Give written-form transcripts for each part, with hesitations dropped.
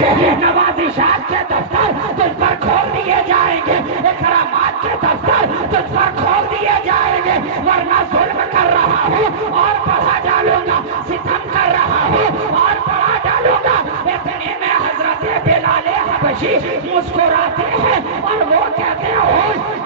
جائیں گے، نوازشات کے دفتر تجھ پر کھول دیے جائیں گے، اکرامات کے دفتر تجھ پر کھول دیے جائیں گے، ورنہ ظلم کر رہا ہوں اور بڑھا ڈالوں گا، ستم کر رہا ہوں اور بڑھا ڈالوں گا۔ اتنے میں حضرت بلال حبشی مسکراتے ہیں اور وہ کہتے ہیں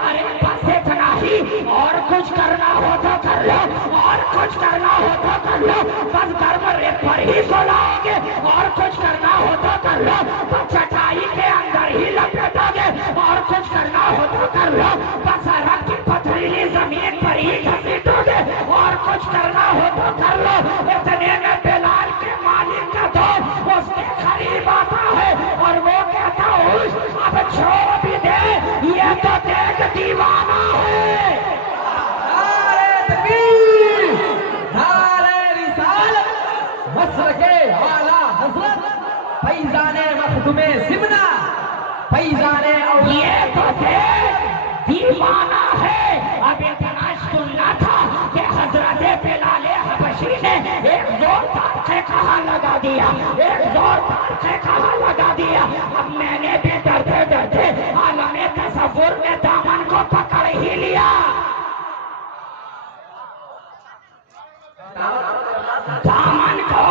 ارے بس اتنا ہی، اور کچھ کرنا ہو تو کر لو، اور کچھ کرنا ہو تو کر لو، بس گرم ریت پر ہی سلائیں گے، اور کچھ کرنا ہو تو کر لو، تو چٹائی کے اندر ہی لپیٹو گے، اور کچھ کرنا ہو تو کر لو، بس عرب کی پتھریلی زمین پر ہی گھسیٹو گے، اور کچھ کرنا ہو تو کر لو۔ اتنے میں بلال کے مالک کا دوست اس کے قریب آتا ہے اور وہ کہتا اب چھوڑ بھی دے، یہ تو دیکھ دیوانہ ہے۔ نعرہ تکبیر، نعرہ رسالت، مسلک اعلیٰ حضرت فیضان مخدوم سمنا، فیضان اولیاء۔ یہ تو دیکھ دیوانہ ہے۔ اب اتنا سننا تھا کہ حضرت بلال حبشی نے ایک زوردار سے کہا لگا دیا، ایک زوردار سے کہا لگا دیا۔ اب میں نے بھی ڈرتے ڈرتے عالم تصور میں دامن کو پکڑ ہی لیا، دامن کو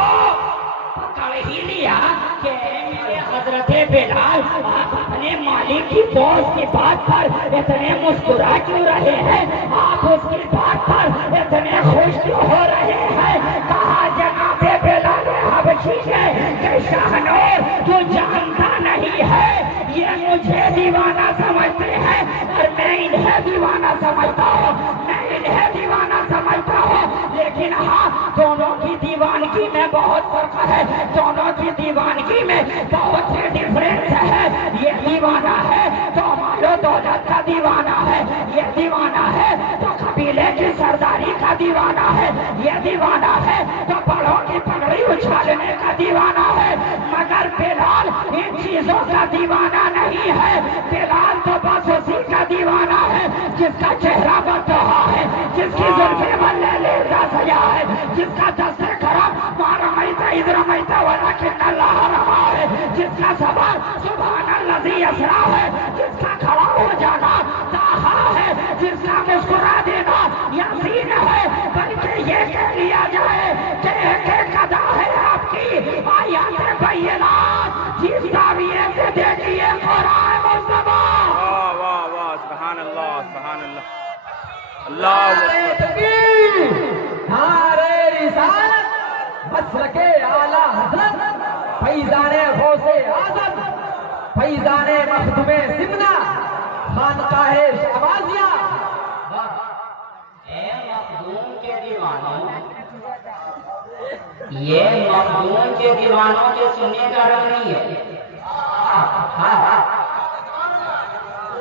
پکڑ ہی لیا کہ میرے حضرت بلال آپ اپنے مالک کی دوست کی بات پر اتنے مسکرا کیوں رہے ہیں، آپ اس کی بات پر اتنے خوش کیوں ہو رہے ہیں؟ کہا جناب بلال حبشی سے کہ شاہنور تو جانتا نہیں ہے، یہ مجھے دیوانہ سمجھتے ہیں اور میں انہیں دیوانہ سمجھتا ہوں، میں انہیں دیوانہ سمجھتا ہوں، لیکن ہاں دونوں کی دیوانگی میں بہت فرق ہے، دونوں کی دیوانگی میں بہت سے ڈفرینس ہے۔ یہ دیوانہ ہے تو مال و دولت کا دیوانہ ہے، یہ دیوانہ ہے تو قبیلے کی سرداری کا دیوانہ ہے، یہ دیوانہ ہے تو بڑوں کی پگڑی اچھالنے کا دیوانہ ہے، مگر بلال ان چیزوں کا دیوانہ نہیں ہے۔ بلال تو بس اسی کا دیوانہ ہے جس کا چہرہ بد رہا ہے، جس کی زلفیں ملے لیزا سیا ہے، جس کا دستر خراب مارا میتا ادھر میتا ولیکن اللہ رہا ہے، جس کا سبار سبحان الذی اسرا ہے، جس کا کھڑا ہو جانا تاہا ہے، جس کا مسکرا دینا یاسین ہے، بلکہ یہ کہہ لیا جائے کہ ایک ایک ادا ہے آپ کی آیات بینات، جس زاویے سے دیکھیے قرآن مصطفیٰ۔ واہ واہ واہ، سبحان اللہ سبحان اللہ، اللہ نعرہ تکبیر، نعرہ رسالت، مسلک اعلیٰ حضرت فیضان غوث اعظم، فیضان مخدوم سمنا، خانقاہ شہبازیہ۔ اے مخدوم کے دیوانوں، یہ مخدوم کے دیوانوں کے سننے کا رنگ نہیں ہے،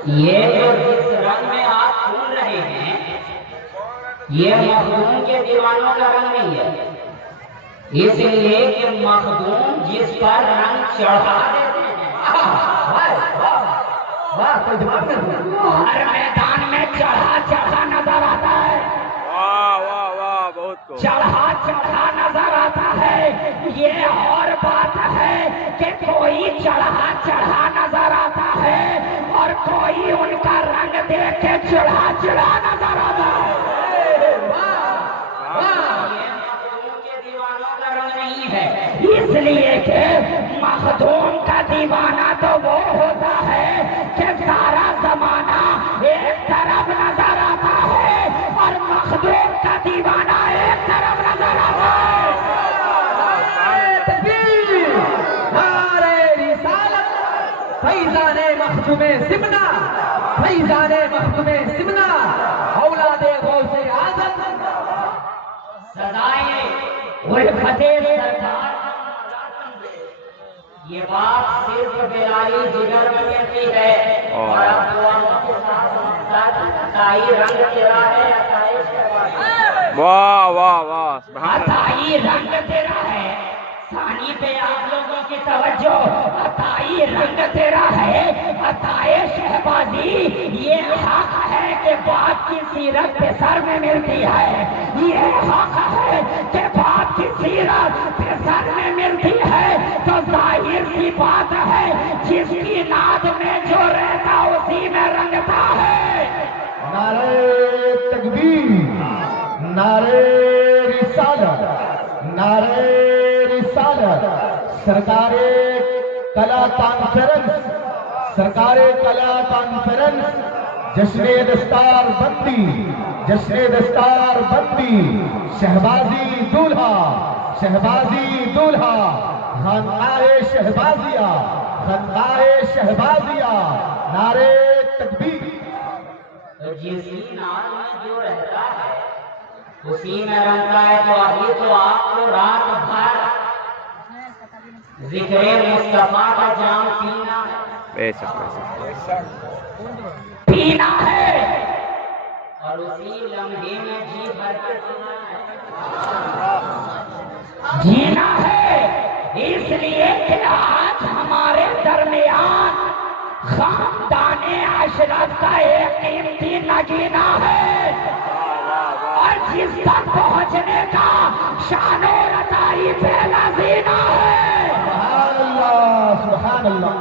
یہ جو جس رنگ میں آپ سن رہے ہیں یہ مخدوم کے دیوانوں کا رنگ نہیں ہے، اس لیے کہ مخدوم جس پر رنگ چڑھا دیتے ہیں، ہر میدان میں چڑھا چڑھا نظر آتا ہے، واہ واہ واہ، بہت کو چڑھا چڑھا نظر آتا ہے۔ یہ اور بات ہے کہ کوئی چڑھا چڑھا نظر آتا ہے اور کوئی ان کا رنگ دیکھ کے چڑھا چڑھا نظر آتا ہے۔ یہ مخدوم کے دیوانوں کا رنگ نہیں ہے، اس لیے کہ مخدوم کا دیوانہ تو وہ ہوتا ہے کہ سارا زمانہ ایک طرف نظر آتا ہے اور مخدوم کا دیوانہ ایک طرف نظر آتا ہے۔ تکبیر، نعرہ رسالت، فیضان مخدوم سمنا، فیضان مخدوم سمنا، اولاد غوث اعظم۔ سدائے الفت سرکار، یہ بات صرف بلالی جگر میں کہتی ہے اور اقواموں کے ساتھ عطائی رنگ تیرا ہے، عطائی شہبازی، واہ واہ واہ، سبحان اللہ، عطائی رنگ تیرا ہے۔ ثانی پہ آپ لوگوں کی توجہ، عطائی رنگ تیرا ہے، عطائے شہبازی، یہ حق ہے کہ باپ کی سیرت پہ سر میں ملتی ہے، یہ حق ہے کہ باپ آپ کی سیرت سر میں ملتی ہے تو ظاہر سی بات ہے جس کی ناد میں جو رہتا اسی میں رنگتا ہے. نعرہ تکبیر، نعرہ رسالت، نعرہ رسالت. سرکار کلا کانفرنس، سرکار کلا کانفرنس جشن دستار بندی، جشن دستار بندی، شہبازی دولہا، شہبازی دولہا، خانقاہ شہبازیہ، خانقاہ شہبازیہ. نعرہ تکبیر. جس کی ناد میں جو رہتا ہے اسی میں رنگتا ہے. تو ابھی تو آپ کو رات بھر ذکر مصطفیٰ کا جام پینا ہے، بے شک بے شک. پینا ہے اور اسی لمحے میں جی بھر کے جینا ہے. اس لیے کہ آج ہمارے درمیان خاندان عشرت کا ایک قیمتی نگینہ ہے اور جس تک پہنچنے کا شان و رتائی پہلا زینہ ہے. سبحان اللہ، سبحان اللہ.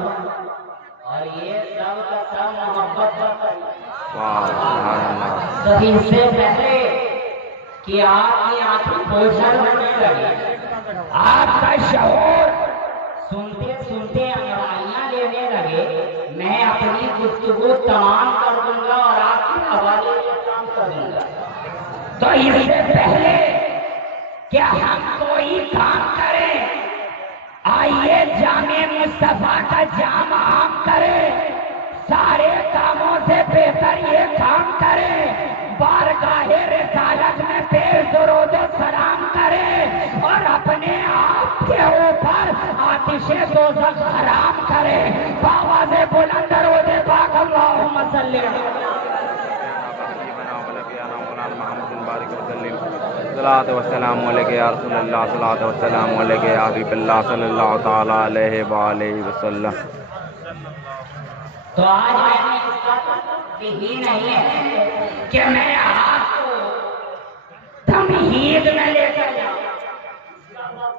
اور یہ سب کا سب محبت کا واہ سبحان اللہ. تو اس سے پہلے کہ آپ کی آنکھیں بوجھل ہونے لگی، آپ کا شعور سنتے سنتے انگڑائیاں لینے لگے، میں اپنی گفتگو تمام کر دوں گا اور آپ کے حوالے کام کر دوں گا. تو اس سے پہلے کہ ہم کوئی کام کریں، آئیے جامع مصطفیٰ کا جام عام کریں. سارے کاموں سے بہتر یہ کام کریں، بارگاہ رسالت میں پیش درود و سلام کریں اور اپنے آپ کے اوپر آتش دوزخ حرام کریں. بآواز بلند درود پاک اللہم صلی صلاۃ والسلام علیک یا رسول اللہ، صلاۃ والسلام علیک یا حبیب اللہ صلی اللہ تعالی علیہ وآلہ وسلم. تو آج میں نے اس وقت ہی نہیں ہے کہ میں آپ کو تمہید میں لے کر جاؤں،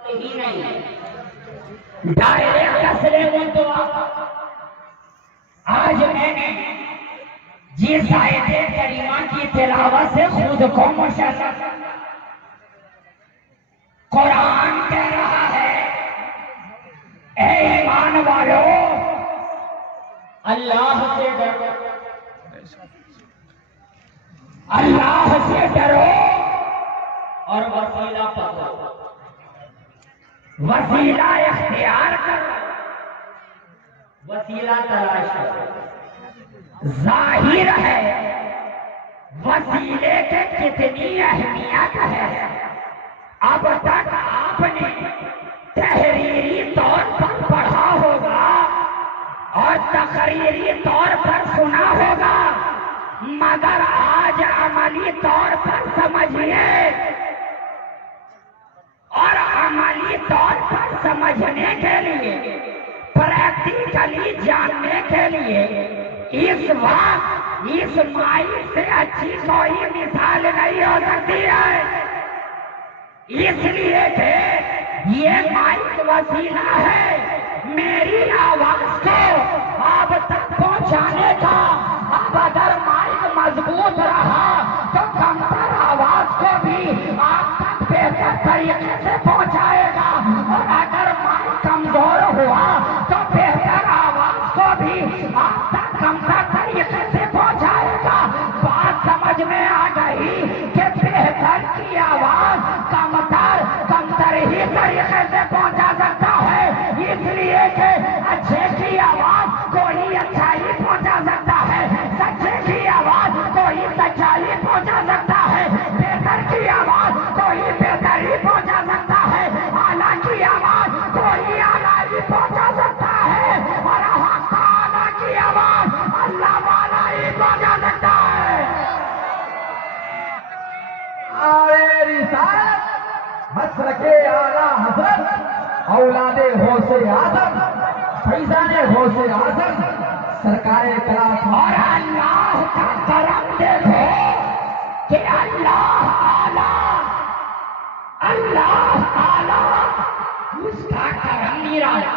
ہی نہیں ہے ڈائریکٹ کسرے میں. تو آج میں نے جس آیت کریمہ کی تلاوت سے خود کو مشرف قرآن کہہ رہا ہے اے ایمان والو اللہ سے ڈرو، اللہ سے ڈرو اور وسیلہ پکڑو، وسیلہ اختیار کرو، وسیلہ تلاش کرو. ظاہر ہے وسیلے کے کتنی اہمیت ہے. اب تک آپ نے تحریری طور پر پڑھا ہوگا اور تقریری طور پر سنا ہوگا، مگر آج عملی طور پر سمجھیے اور عملی طور پر سمجھنے کے لیے، پریکٹیکلی جاننے کے لیے اس وقت اس مائی سے اچھی کوئی مثال نہیں ہو سکتی ہے. اس لیے کہ یہ مائک وسیلہ ہے میری آواز کو آپ تک پہنچانے کا. اب اگر مائک مضبوط رہا تو کمتر آواز کو بھی آپ تک بہتر طریقے سے پہنچائے گا، اور اگر مائک کمزور ہوا تو بہتر آواز کو بھی آپ تک کمتر طریقے سے پہنچائے گا. بات سمجھ میں آ گئی کہ بہتر کی آواز کمتر ہی طریقے سے پہنچا سکتا ہے، اس لیے کہ اچھے کی آواز کوئی اچھائی پہنچا سکتا ہے، سچے کی آواز کوئی سچائی پہنچا سکتا ہے، بہتر کی آواز کوئی بہتری پہنچا سکتا ہے، اعلیٰ کی آواز کوئی اعلیٰ پہنچا سکتا ہے، اور حق تعالیٰ کی آواز اللہ والا ہی پہنچا سکتا ہے. آئے رسالت مسلک اعلیٰ حضرت اولاد غوث اعظم فیضان غوث اعظم سرکار کلا. اور اللہ کا کرم دیکھو کہ اللہ اعلیٰ اللہ تعالیٰ اس کا کرم نرالا،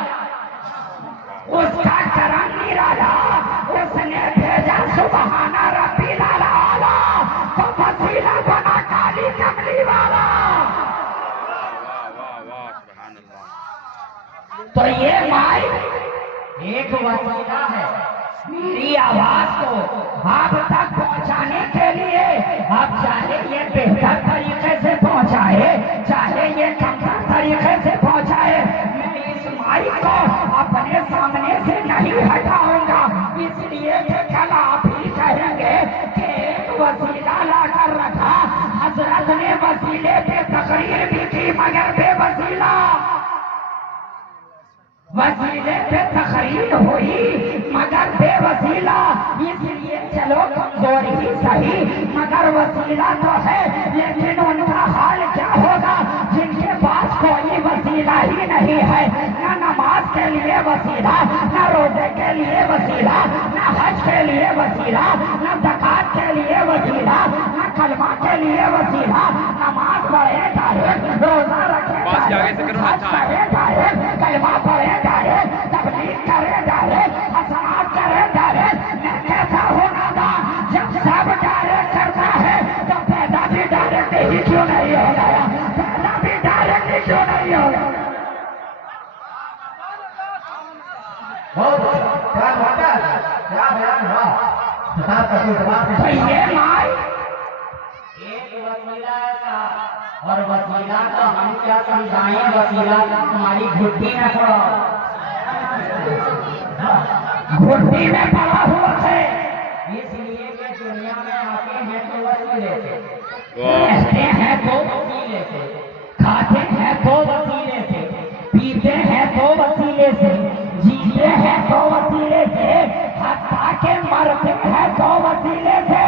اس کا کرم نرالا، اس نے بھیجا سبحان ربی الاعلی تو وسیلہ بنا کالی کملی والا۔ تو یہ مائی ایک وسیلہ ہے میری آواز کو آپ تک پہنچانے کے لیے۔ آپ چاہے یہ بہتر طریقے سے پہنچائے، چاہے یہ کمتر طریقے سے پہنچائے، میں اس مائی کو اپنے سامنے سے نہیں ہٹاؤں گا، اس لیے کہ کل آپ ہی کہیں گے کہ ایک وسیلہ لا کر رکھا، حضرت نے وسیلے پہ تقریر بھی کی مگر بے وسیلہ، وسیلے پہ تقریر ہوئی مگر بے وسیلہ، اس لیے چلو کمزور ہی صحیح مگر وسیلہ تو ہے، لیکن ان کا حال کیا ہوگا جن کے پاس کوئی وسیلہ ہی نہیں ہے، نہ نماز کے لیے وسیلہ، نہ روزے کے لیے وسیلہ، نہ حج کے لیے وسیلہ، نہ زکات کے لیے وسیلہ، نہ کلمہ کے لیے وسیلہ، نماز پڑھے ڈائریکٹ، روزہ رکھے ڈائریکٹ، حج کرے ڈائریکٹ، کلمہ پڑھے ڈائریکٹ، تبلیغ کرے ڈائریکٹ، حسنات کرے ڈائریکٹ، میں کیسا ہونا تھا جب سب ڈائریکٹ کرتا ہے تو پیدا بھی ڈائریکٹ ہی کیوں نہیں ہو گیا، پیدا بھی ڈائریکٹ ہی کیوں نہیں ہو گیا۔ بہت کیا بات ہے، کیا بیان ہوا، خطاب کا کوئی جواب تو نہیں۔ یہ مائی ایک وسیلہ ایسا، اور وسیلہ تو ہم کیا سمجھائیں، وسیلہ تو ہماری گھٹی میں پڑا، گھٹی میں پڑا ہوا ہے، اس لیے کہ دنیا میں آتے ہیں تو وسیلے سے، رہتے ہیں تو وسیلے سے، کھاتے ہیں تو وسیلے سے، پیتے ہیں تو وسیلے سے، جیتے ہیں تو وسیلے سے، حتیٰ کہ مرتے ہیں تو وسیلے سے،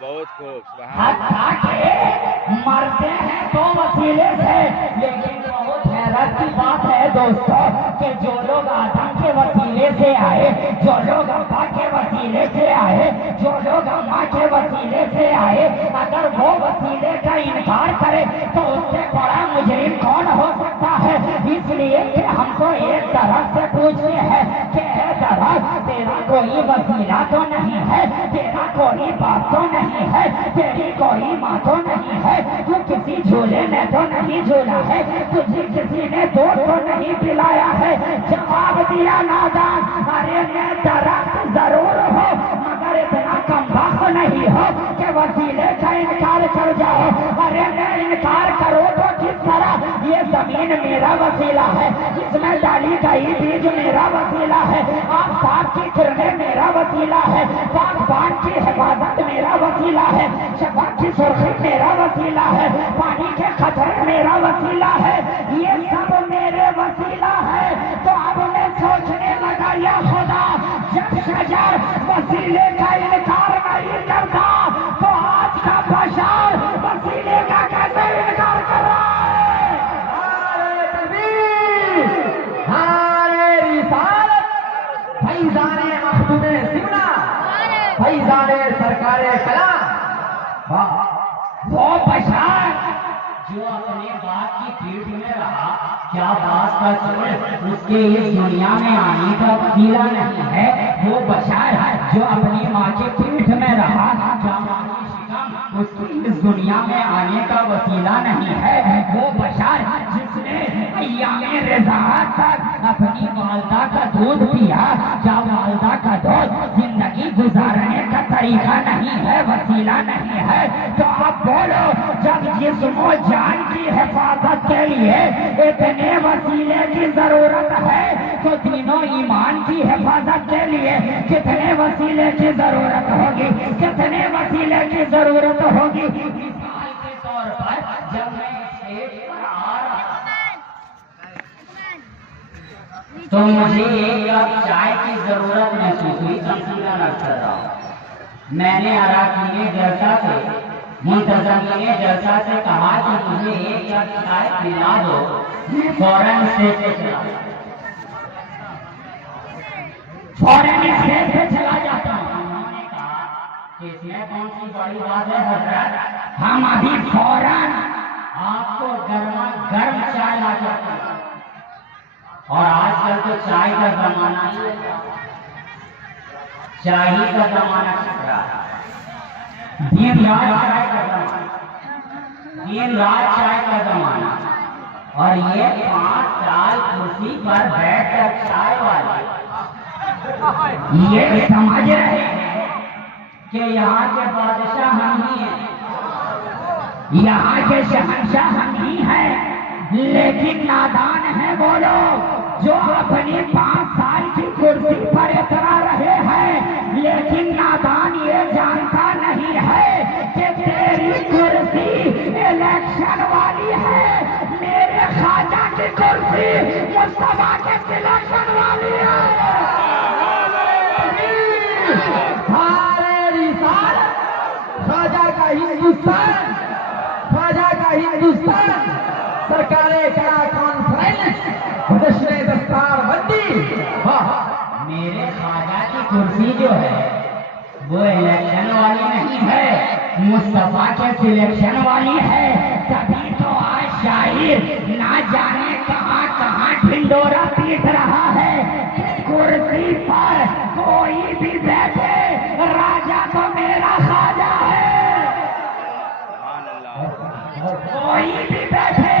بہت خوب، حتیٰ کہ مرتے ہیں تو وسیلے سے۔ لیکن بہت حیرت کی بات ہے دوستو کہ جو لوگ آدم کے وسیلے سے آئے، جو لوگ ابا کے وسیلے سے آئے، جو لوگ اماں کے وسیلے سے آئے، اگر وہ وسیلے کا انکار کرے تو اس سے بڑا مجرم کون ہو سکتا ہے؟ اس لیے کہ ہم تو ایک درخت سے پوچھتے ہیں کہ اے درخت تیرا کوئی وسیلہ تو نہیں ہے، تیرا کوئی باپ تو نہیں ہے، تیری کوئی ماں تو نہیں ہے، تو کسی جھولے میں تو نہیں جھولا ہے، تجھے کسی نے دودھ تو نہیں پلایا ہے۔ جواب دیا نادان، ارے میں درخت ضرور ہو مگر اتنا کمبخت نہیں ہو کہ وسیلے کا انکار کر جاؤ۔ ارے میں انکار کروں تو کس طرح؟ یہ زمین میرا وسیلہ ہے، اس میں ڈالی گئی بیج میرا وسیلہ ہے، آفتاب کی کرنیں میرا وسیلہ ہے، باغبان کی حفاظت میرا وسیلہ ہے، شفا کی سرخی میرا وسیلہ ہے، پانی کے قطرے میرا وسیلہ ہے، یہ سب میرے وسیلہ ہے۔ تو اب میں سوچنے لگا یا خدا جب شجر وسیلے کا انکار نہیں کرتا تو آج کا بشر وسیلے کا کیسے انکار کر رہا ہے؟ نعرہ تکبیر، نعرہ رسالت، فیضان مخدوم سمنا، فیضان سرکار کلام۔ وہ بشر جو اپنے باپ کی پیٹھ میں رہا، کیا بات کا چلے اس کے اس دنیا میں آنے کا وسیلہ نہیں ہے؟ وہ بشر جو اپنی ماں کی پیٹھ میں رہا، کیا ماں کی شکم اس کی اس دنیا میں آنے کا وسیلہ نہیں ہے؟ وہ بشر جس نے ایام رضاعت تک اپنی والدہ کا دودھ پیا، کیا والدہ کا دودھ زندگی گزارنے کا طریقہ نہیں ہے، وسیلہ نہیں ہے؟ تو آپ بولو جب جسم و جان کی حفاظت کے لیے اتنے وسیلے کی ضرورت ہے تو دینوں ایمان کی حفاظت کے لیے کتنے وسیلے کی ضرورت ہوگی، کتنے وسیلے کی ضرورت ہوگی؟ مثال کے طور پر جب میں اسٹیج پر آ رہا تو مجھے ایک کپ چائے کی ضرورت محسوس ہوئی، تمثیلہ نہ کر رہا ہوں۔ میں نے اراکین جلسہ سے، منتظمین جلسہ سے کہا کہ مجھے ایک کپ چائے پلا دو، میں فوراً اسٹیج پہ چلا جاتا ہوں۔ انہوں نے کہا کہ اس میں کون سی بڑی بات ہے حضرت، ہم ابھی فوراً آپ کو گرما گرم چائے لا کے رکھوں، اور آج کل تو چائے کا زمانہ ہی ہے، چائے کا زمانہ چل رہا ہے، دن رات چائے کا زمانہ، دن رات چائے کا زمانہ، اور یہ 5 سال کرسی پر بیٹھ کر چائے والے یہ سمجھ رہے ہیں کہ یہاں کے بادشاہ ہم ہی ہیں، یہاں کے شہنشاہ ہم ہی ہیں، لیکن نادان ہیں وہ لوگ جو اپنی 5 سال کی کرسی پر اترا رہے ہیں، لیکن نادان یہ جانتا نہیں ہے کہ تیری کرسی الیکشن والی ہے، میرے خواجہ کی کرسی مصطفیٰ کے سلیکشن والی ہے۔ ہمارے رسالت خواجہ کا ہندوستان، خواجہ کا ہندوستان، سرکار کلا کانفرنس، جشن دستار بندی، میرے خواجہ کی کرسی جو ہے وہ الیکشن والی نہیں ہے، مصطفیٰ کے سلیکشن والی ہے، تبھی تو آج شاعر نہ جانے کہاں کہاں ڈھنڈورا پیٹ رہا ہے، کرسی پر کوئی بھی بیٹھے راجا تو میرا خواجہ ہے، کوئی بھی بیٹھے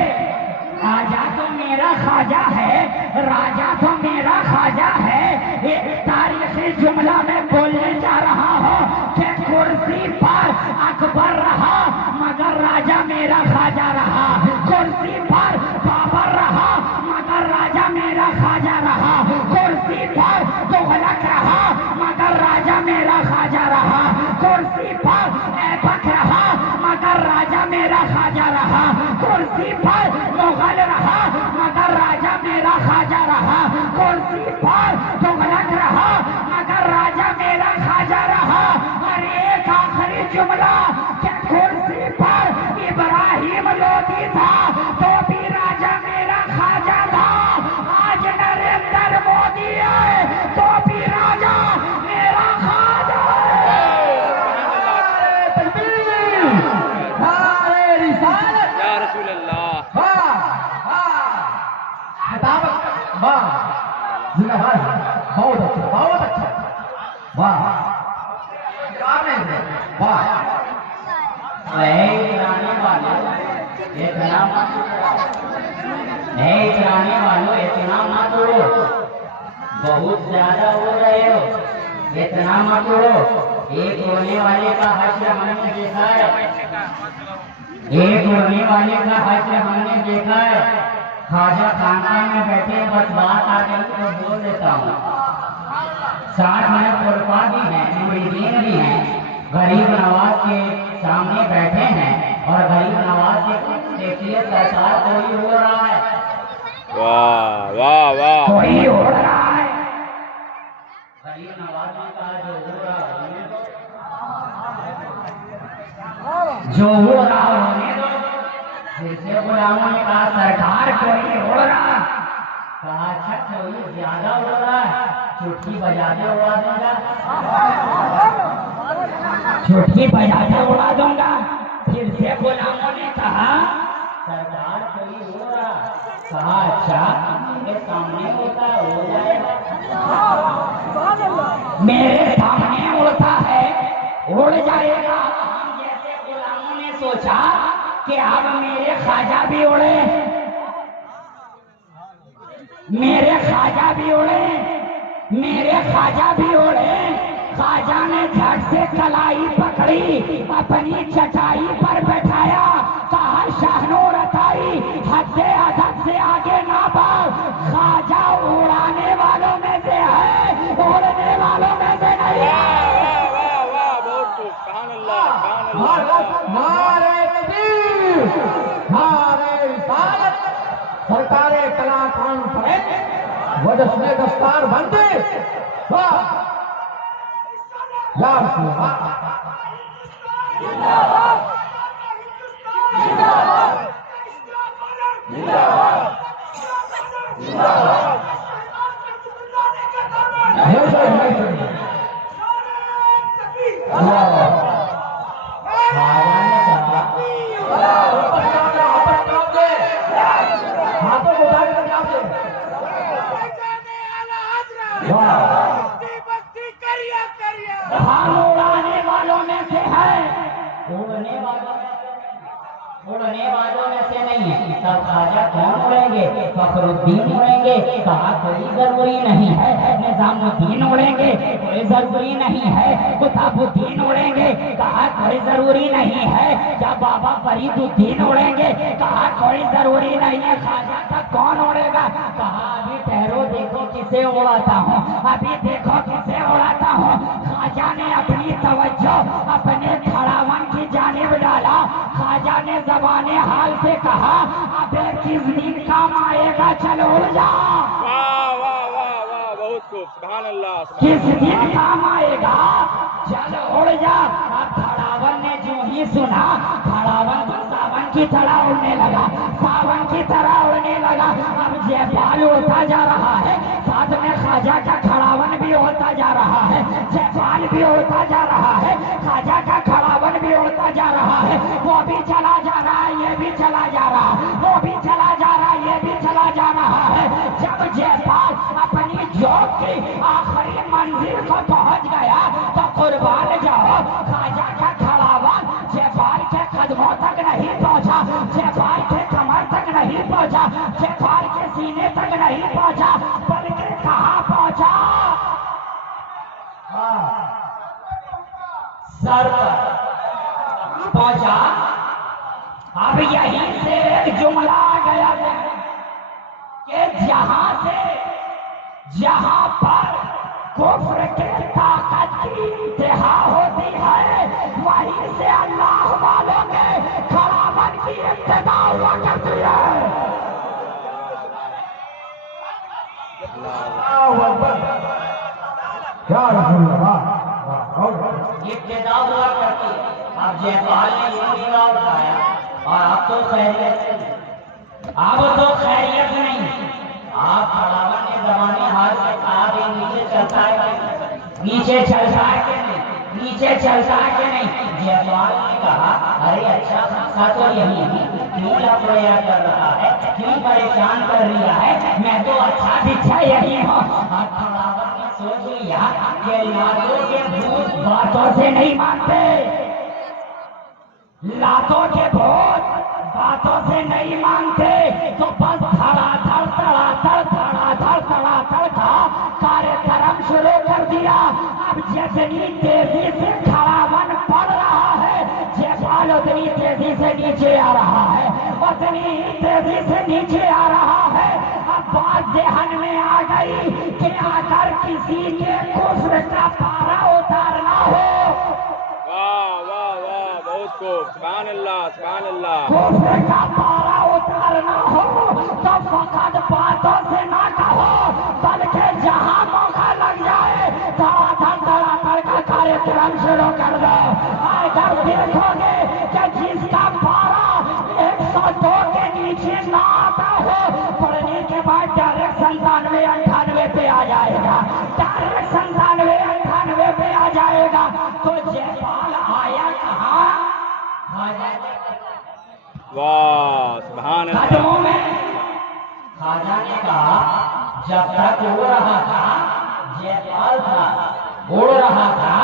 راجا تو میرا خواجہ ہے، راجا تو میرا خواجہ ہے۔ ایک تاریخی جملہ میں بولنے جا رہا ہوں کہ کرسی پر اکبر رہا مگر راجا میرا خواجہ رہا، کرسی پر بابر رہا مگر راجا میرا خواجہ رہا، کرسی پر تغلق رہا مگر راجا میرا خواجہ رہا، کرسی پر ایبک رہا مگر راجا میرا خواجہ رہا، کرسی پر مغل رہا مگر راجا میرا خواجہ رہا، کرسی پر تغلق رہا مگر راجا میرا خواجہ رہا۔ اور ایک آخری جملہ کہ کرسی پر ابراہیم لودھی تھا تو بھی راجا میرا خواجہ تھا، آج نریندر مودی ہے تو بھی راجا میرا خواجہ ہے۔ تکبیر، ہمارے رسالت، یا رسول اللہ، خطابت، واہ زندہ باد، بہت اچھا، بہت اچھا، واہ واہ، چلانے والوں اتنا مت اڑو، بہت زیادہ اڑ رہے ہو، اتنا مت اڑو۔ ایک اڑنے والے کا حشر ہم نے دیکھا ہے، ایک اڑنے والے کا حشر ہم نے دیکھا ہے، خواجہ خاندان میں بیٹھے، بس بات آ گئی تو بول دیتا ہوں، ساتھ میں خلفاء بھی ہیں، مریدین بھی ہیں، غریب نواز کے سامنے بیٹھے ہیں، اور غریب نواز کے دیکھیے سرکار کوئی ہو رہا ہے، واہ واہ واہ، کوئی ہو رہا ہے، غریب نواز نے کہا جو ہو رہا ہونے دو، جو ہو رہا ہونے دو، پھر سے غلاموں نے کہا سرکار کوئی ہو رہا، کہا اچھا کوئی زیادہ ہو رہا ہے، چٹکی بجا دے اڑا دوں گا، چٹکی بجا دے اڑا دوں گا۔ پھر سے غلاموں نے کہا سرکار کوئی ہو رہا، کہا اچھا میرے سامنے ہوتا ہو جائے گا، میرے سامنے ہوتا ہے اڑ جائے گا۔ ہم جیسے غلاموں نے سوچا کہ اب میرے خواجہ بھی اڑے، میرے خواجہ بھی اڑے، میرے خواجہ بھی اڑے۔ خواجہ نے جھٹ سے کلائی پکڑی، اپنی چٹائی پر بٹھایا، کہا شاہنور عطائی حد ادب سے آگے نہ بڑھ، خواجہ اڑانے والوں میں سے ہے، اڑنے والوں میں سے نہیں ہے۔ واہ واہ، بہت خوب، سبحان اللہ، سبحان اللہ، ہمارے نبی، ہمارے رسالت، سرکار کلا کانفرنس، وہ جشن دستار بندی، واہ یا رسول اللہ، زندہ باد، زندہ باد، زندہ باد، زندہ باد۔ اللہ ہم اڑانے والوں میں سے ہے، اڑنے والوں میں سے نہیں ہے۔ تب خواجہ کون اڑیں گے؟ فخر الدین اڑیں گے، کہا کوئی ضروری نہیں ہے۔ نظام الدین اڑیں گے، کوئی ضروری نہیں ہے۔ قطب الدین اڑیں گے، کہا کوئی ضروری نہیں ہے۔ کیا بابا فرید الدین اڑیں گے؟ کہا کوئی ضروری نہیں ہے۔ خواجہ تک کون اڑے گا؟ کہا ابھی ٹھہرو، دیکھو کسے اڑاتا ہوں، ابھی دیکھو کسے اڑاتا ہوں۔ خواجہ نے اپنی توجہ اپنے کھڑاون کی جانب ڈالا۔ خواجہ نے زبان حال سے کہا ابے کس دن کام آئے گا، چلو اڑ جا۔ واہ واہ واہ واہ، بہت خوب، سبحان اللہ۔ کس دن کام آئے گا، چلو اڑ جا۔ اب کھڑاون نے جو ہی سنا، کھڑاون ساون کی طرح اڑنے لگا، ساون کی طرح اڑنے لگا۔ اب جے پال اڑتا جا رہا ہے، ساتھ میں خواجہ کا کھڑاون بھی اڑتا جا رہا ہے، جے پال بھی اڑتا جا رہا ہے، خواجہ کا کھڑاون بھی اڑتا جا رہا ہے۔ وہ بھی چلا جا رہا ہے، یہ بھی چلا جا رہا ہے، وہ بھی چلا جا رہا ہے، یہ بھی چلا جا رہا ہے۔ جب جے پال اپنی جوک کی آخری منزل کو پہنچ گیا تو قربان جاؤ، خواجہ کا کھڑاون جے پال کے قدموں تک نہیں پہنچا، جے پال کے کمر تک نہیں پہنچا، جے پال کے سینے تک نہیں پہنچا، بلکہ کہاں پہنچا؟ سر پر پہنچا۔ اب یہیں سے ایک جملہ آ گیا ہے کہ جہاں پر کفر کے طاقت کی انتہا ہوتی ہے، وہیں سے اللہ والوں کے کھڑاون کی ابتدا ہوا کرتی ہے۔ ابتدا ہوا کرتی ہے۔ اب جے پال نے یہ جملہ اٹھایا اور اب تو خیریت نہیں، اب تو خیریت نہیں۔ آپ کھڑاون نے زبانی حال سے کہا بھی نیچے چلتا ہے کہ نہیں، نیچے چلتا ہے کہ نہیں، نیچے چلتا ہے کہ نہیں۔ جے پال نے کہا ارے اچھا خاصا تو یہی ہے، کیوں لپڑیا کر رہا ہے، کیوں پریشان کر رہا ہے، میں تو اچھا بچھا یہی ہوں۔ اب کھڑاون نے سوچ لیا کہ لاتوں کے بھوت باتوں سے نہیں مانتے، لاتوں کے بھوت باتوں سے نہیں مانتے، تو بس تھڑا تھڑ تڑا تڑ تھڑا تھڑ تڑا تڑ کا کارے کرم شروع کر دیا۔ اب جتنی تیزی سے کھڑاون پڑ رہا ہے، جے پال اتنی تیزی سے نیچے آ رہا ہے، اتنی ہی تیزی سے نیچے آ رہا ہے۔ اب بات ذہن میں آ گئی کہ اگر کسی کے کفر کا پارا اتارنا ہو، واہ واہ واہ، بہت خوب، سبحان اللہ سبحان اللہ۔ کفر کا پارا اتارنا ہو تو فقط باتوں سے نہ کہو، بلکہ جہاں موقع لگ جائے دھڑا دھڑ کا کارے کرم شروع کر دو۔ اگر دیکھو گے کہ جس کا پارا 102 کے نیچے نہ آتا ہو، پڑھنے کے بعد ڈائریکٹ 97-98 پہ آ جائے گا، ڈائریکٹ 97-98 پہ آ جائے گا۔ تو جے پال آیا کہاں؟ واہ سبحان اللہ۔ قدموں میں خواجہ نے کہا جب تک اڑ رہا تھا جے پال تھا، اڑ رہا تھا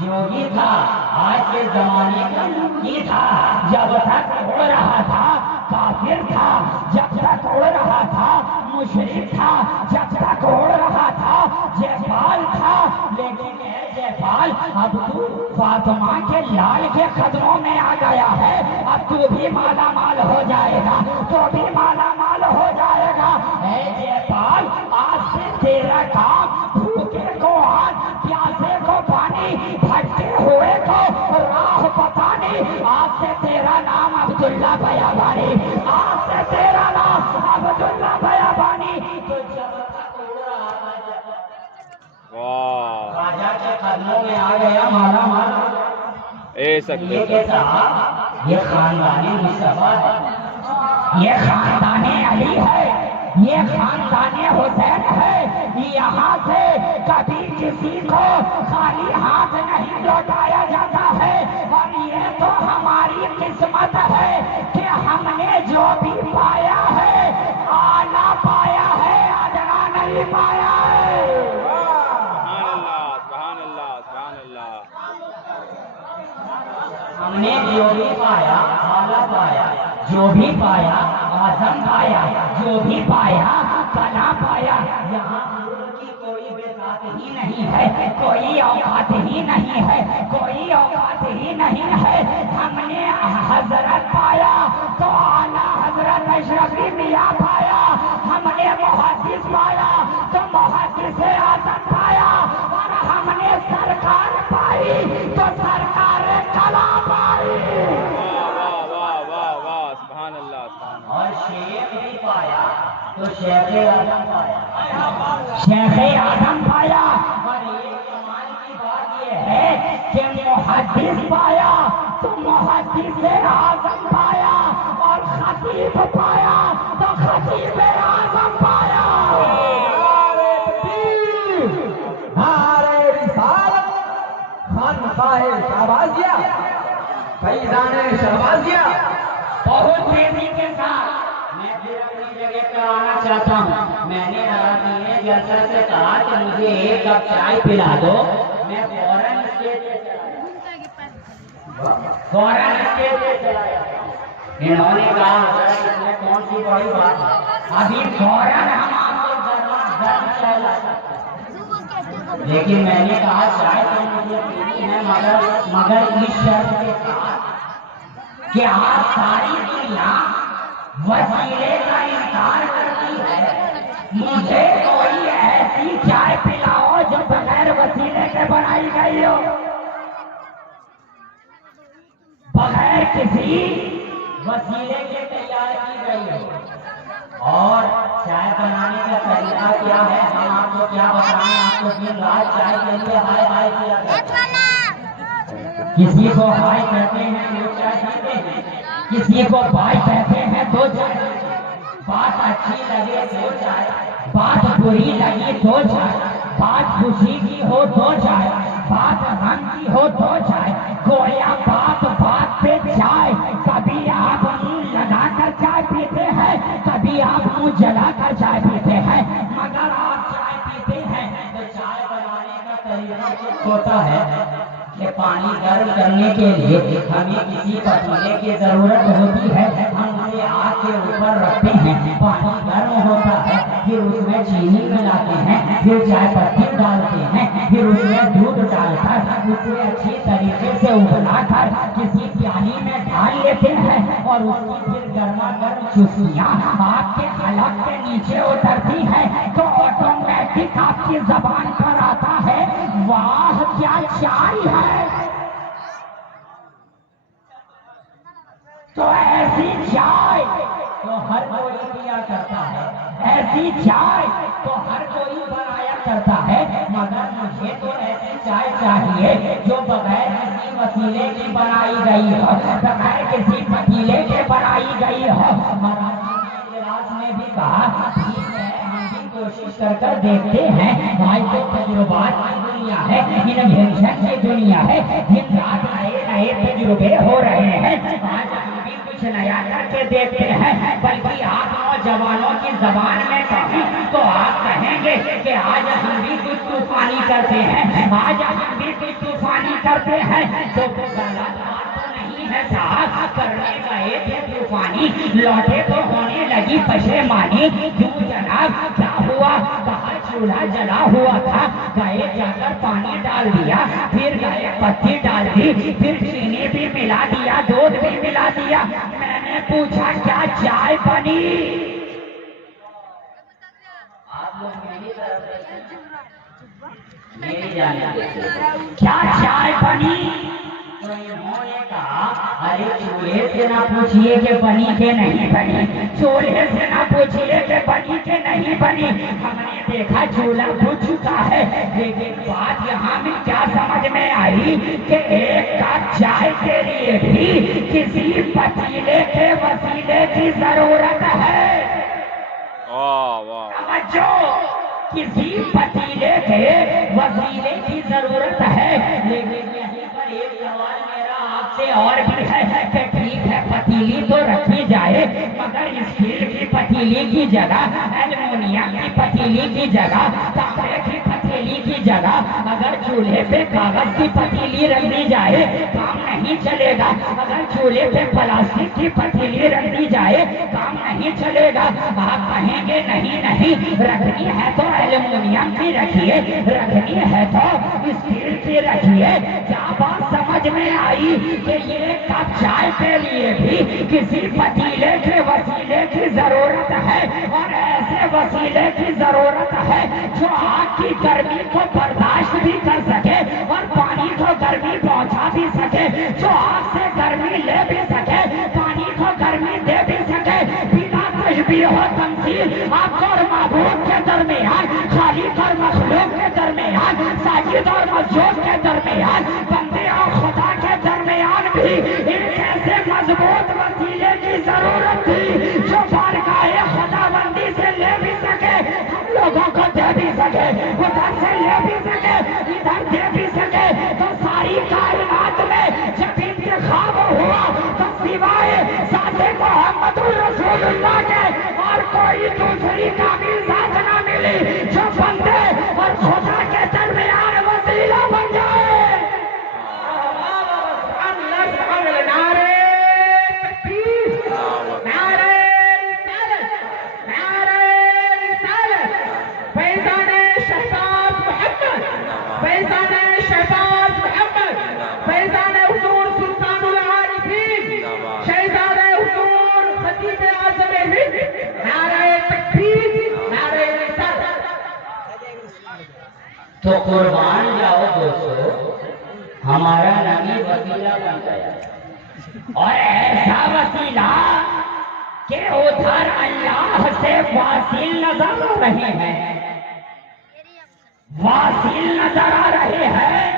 جوگی تھا، آج کے زمانے کا مکی تھا، جب تک اڑ رہا تھا کافر تھا، جب تک اڑ رہا تھا مشرک تھا، جب تک اڑ رہا تھا جے پال تھا۔ لیکن اے جے پال، اب تو فاطمہ کے لال کے قدموں میں آ گیا ہے، اب تو بھی مالا مال ہو جائے گا، تو بھی مالا مال ہو جائے گا۔ اے جے پال، آج سے تیرا کام بھوکے کو آج، پیاسے کو پانی، بھٹکے ہوئے کو راہ بتانی۔ آج سے تیرا نام عبداللہ بیابانی، آج سے تیرا نام عبداللہ بیابانی۔ تو جب تک اڑ رہا تھا واہ، خواجہ کے قدموں میں آ گیا مالا مال۔ اے سکتے یہ کیسا؟ یہ خاندان مصطفیٰ ہے، یہ خاندان علی ہے، یہ خاندان حسین ہے۔ یہاں سے کبھی کسی کو خالی ہاتھ نہیں لوٹایا جاتا ہے، اور یہ تو ہماری قسمت ہے کہ ہم نے جو بھی پایا ہے اعلیٰ پایا ہے، ادنا نہیں پایا ہے۔ نے جو بھی پایا آلہ پایا، جو بھی پایا آزم پایا، جو بھی پایا بنا پایا۔ یہاں کی کوئی بساط ہی نہیں ہے، کوئی اوقات ہی نہیں ہے، کوئی اوقات ہی نہیں ہے۔ ہم نے حضرت پایا تو اعلیٰ حضرت اشرفی میاں پایا، ہم نے محدث پایا تو محدث اعظم پایا، اور ہم نے سرکار پائی تو سرکار کلا پائی۔ سبحان اللہ، سبحان اللہ۔ اور شیخ بھی پایا تو شیخ اعظم پایا، شیخ اعظم پایا۔ اور یہ کمال کی بات یہ ہے کہ محدث پایا تو محدث اعظم پایا، اور خطیب پایا تو خطیب اعظم پایا۔ نعرہ رسالت، خانقاہ شہبازیہ، فیضان شہبازیہ۔ بہت تیزی کے ساتھ میں پھر اپنی جگہ پہ آنا چاہتا ہوں۔ میں نے عربی جلسہ سے کہا کہ مجھے ایک کپ چائے پلا دو، میں فوراً اسٹیج پہ چلا گیا۔ انہوں نے کہا حضرت اس میں کون سی بڑی بات ہے، ابھی فوراً ہم آپ کو درد چلا سکتے ہیں۔ لیکن میں نے کہا چائے تو مجھے پینی ہے، مگر اس شرط کے ساتھ کہ آپ ساری دنیا وسیلے کا انکار کرتی ہے، مجھے کوئی ایسی چائے پلاؤ جو بغیر وسیلے کے بنائی گئی ہو، بغیر کسی وسیلے کے تیار کی گئی ہو۔ اور چائے بنانے کا طریقہ کیا ہے ہم آپ کو کیا بتائیں، آپ کو دن رات چائے کے لیے ہائے ہائے کیا جاتا ہے۔ کسی کو ہائے کہتے ہیں وہ چائے پیتے ہیں، کسی کو بھائی کہتے ہیں تو چائے، بات اچھی لگے تو چائے، بات بری لگی تو چائے، بات خوشی کی ہو تو چائے، بات غم کی ہو تو چائے، گویا بات بات پہ چائے۔ کبھی آپ منہ لگا کر چائے پیتے ہیں، کبھی آپ منہ جلا کر چائے پیتے ہیں، مگر آپ چائے پیتے ہیں تو چائے بنانے کا طریقہ ہوتا ہے کہ پانی گرم کرنے کے لیے ہمیں کسی پتیلے کی ضرورت ہوتی ہے، ہم اسے آگ کے اوپر رکھتے ہیں، پانی گرم ہوتا ہے، پھر اس میں چینی ملاتے ہیں، پھر چائے پتی ڈالتے ہیں، پھر اس میں دودھ ڈال کر اسے اچھی طریقے سے ابلا کر کسی پیالی میں ڈال لیتے ہیں، اور اس کی پھر گرما گرم چسکیاں آپ کے حلق کے نیچے اترتی ہیں تو آٹومیٹک آپ کی زبان پر آتا ہے، واہ کیا چائے ہے۔ تو ایسی چائے تو ہر کوئی پیا کرتا ہے، ایسی چائے تو ہر کوئی بنایا کرتا ہے، مگر مجھے تو ایسی چائے چاہیے جو بغیر کسی وسیلے کی بنائی گئی ہو، بغیر کسی پتیلے کے بنائی گئی ہو۔ اجلاس میں بھی کہا ٹھیک ہے ہم بھی کوشش کر دیکھتے ہیں، بھائی تو تجربات کی دنیا ہے، انوینشن کی دنیا ہے، دن رات نئے نئے تجربے ہو رہے ہیں، آج ہم بھی کچھ نیا کر کے دیکھتے ہیں۔ بلکہ آپ نوجوانوں کی زبان میں کہیں تو آپ کہیں گے کہ آج ہم بھی کچھ طوفانی کرتے ہیں، آج ہم بھی کچھ طوفانی کرتے ہیں، تو غلط بات تو نہیں ہے صاحب، کرنے گئے تھے طوفانی، لوٹے تو ہونے لگی پشیمانی، کیوں جناب کیا ہوا، باہر چولہا جلا ہوا تھا، گئے جا کر پانی ڈال دیا، پھر گئے پتی ڈال دی، پھر چینی بھی ملا دیا، دودھ بھی ملا دیا، میں نے پوچھا کیا چائے بنی؟ آپ لوگ میری طرف میری جانب کیا چائے بنی؟ تو انہوں نے کہا ارے چولہے سے نہ پوچھئے کہ بنی کہ نہیں بنی، چولہے سے نہ پوچھئے کہ بنی کہ نہیں بنی، ہم نے دیکھا چولہا بجھ چکا ہے، لیکن بات یہاں میں کیا سمجھ میں آئی کہ ایک کپ چائے کے لیے بھی کسی پتیلے کے وسیلے کی ضرورت ہے۔ توجہ، کسی پتیلے کے وسیلے کی ضرورت ہے، لیکن یہیں پر ایک سوال میرا آپ سے اور بھی ہے کہ ٹھیک ہے پتیلی تو رکھی جائے، مگر اسٹیل کی پتیلی کی جگہ، ایلومینیم کی پتیلی کی جگہ، تانبے کی پتیلی پتیلی کی جگہ اگر چولہے پہ کاغذ کی پتیلی رکھ دی جائے کام نہیں چلے گا، اگر چولہے پہ پلاسٹک کی پتیلی رکھ دی جائے کام نہیں چلے گا۔ آپ کہیں گے نہیں نہیں، رکھنی ہے تو ایلومینیم کی رکھیے، رکھنی ہے تو اسٹیل کی رکھیے۔ کیا بات سمجھ میں آئی کہ یہ کپ چائے کے لیے بھی کسی پتیلے کے وسیلے کی ضرورت ہے، اور ایسے وسیلے کی ضرورت ہے جو آگ کی گرمی کو برداشت بھی کر سکے اور پانی کو گرمی پہنچا بھی سکے، جو آگ سے گرمی لے بھی سکے، پانی کو گرمی دے بھی سکے، بنا تشبیہ و تمثیل آپ اور معبود کے درمیان، خالق اور مخلوق کے درمیان، ساجد اور مسجود کے درمیان، بندے اور خدا کے درمیان بھی ایک ایسے مضبوط وسیلے کی ضرورت تھی جو بارگاہ خدا بندی سے لے بھی سکے، ہم لوگوں کو دے بھی سکے، ادھر سے لے بھی سکے، ادھر دے بھی سکے۔ تو ساری کائنات میں جب انتخاب ہوا تو سوائے ذات محمد رسول اللہ کے اور کوئی دوسری کامل ذات نہ ملی جو بندے اور خدا کے درمیان وسیلہ بن جائے۔ تو قربان جاؤ دوستو، ہمارا نبی وسیلہ بن گیا، اور ایسا وسیلہ کہ ادھر اللہ سے واصل نظر آ رہے ہیں، واصل نظر آ رہے ہیں،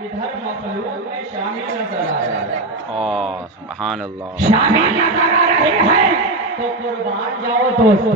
ادھر مخلوق میں شامل نظر آ رہے ہیں، سبحان اللہ، شامل نظر آ رہے ہیں۔ تو قربان جاؤ دوستو،